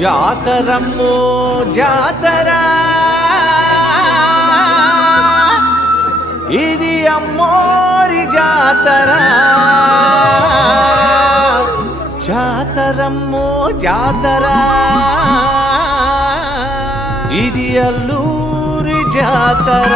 జాతరమ్మో జాతర ఇది అమ్మోరి జాతర జాతరమ్మో జాతర ఇది అల్లూరి జాతర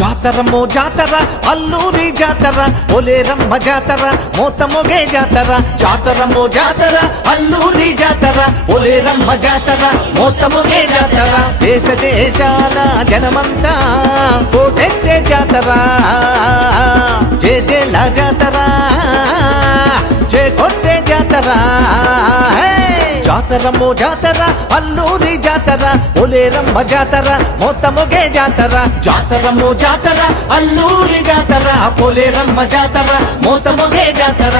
జాతరమ్మో జాతర అల్లూరి జాతర ఒలేరమ్మ జాతర మోతమొగే జాతర జాతరమ్మో జాతర అల్లూరి జాతర ఒలేరమ్మ జాతర మోతమొగే జాతర దేశ దేశాల జనమంతా కోటెత్తే జాతర జే జేల జాతర జే కొట్టే జాతర జాతరమ్మో జాతర అల్లూరి జాతర ఒలేరమ్మ జాతర మోతమొగే జాతర జాతరమ్మో జాతర అల్లూరి జాతర ఒలేరమ్మ జాతర మోతమొగే జాతర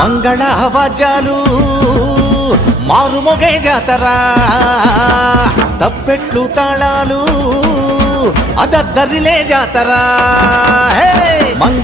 మంగళ వాద్యాలు మారుమొగే జాతర తప్పెట్లు తాళాలు అదద్దరిలే జాతర మంగళ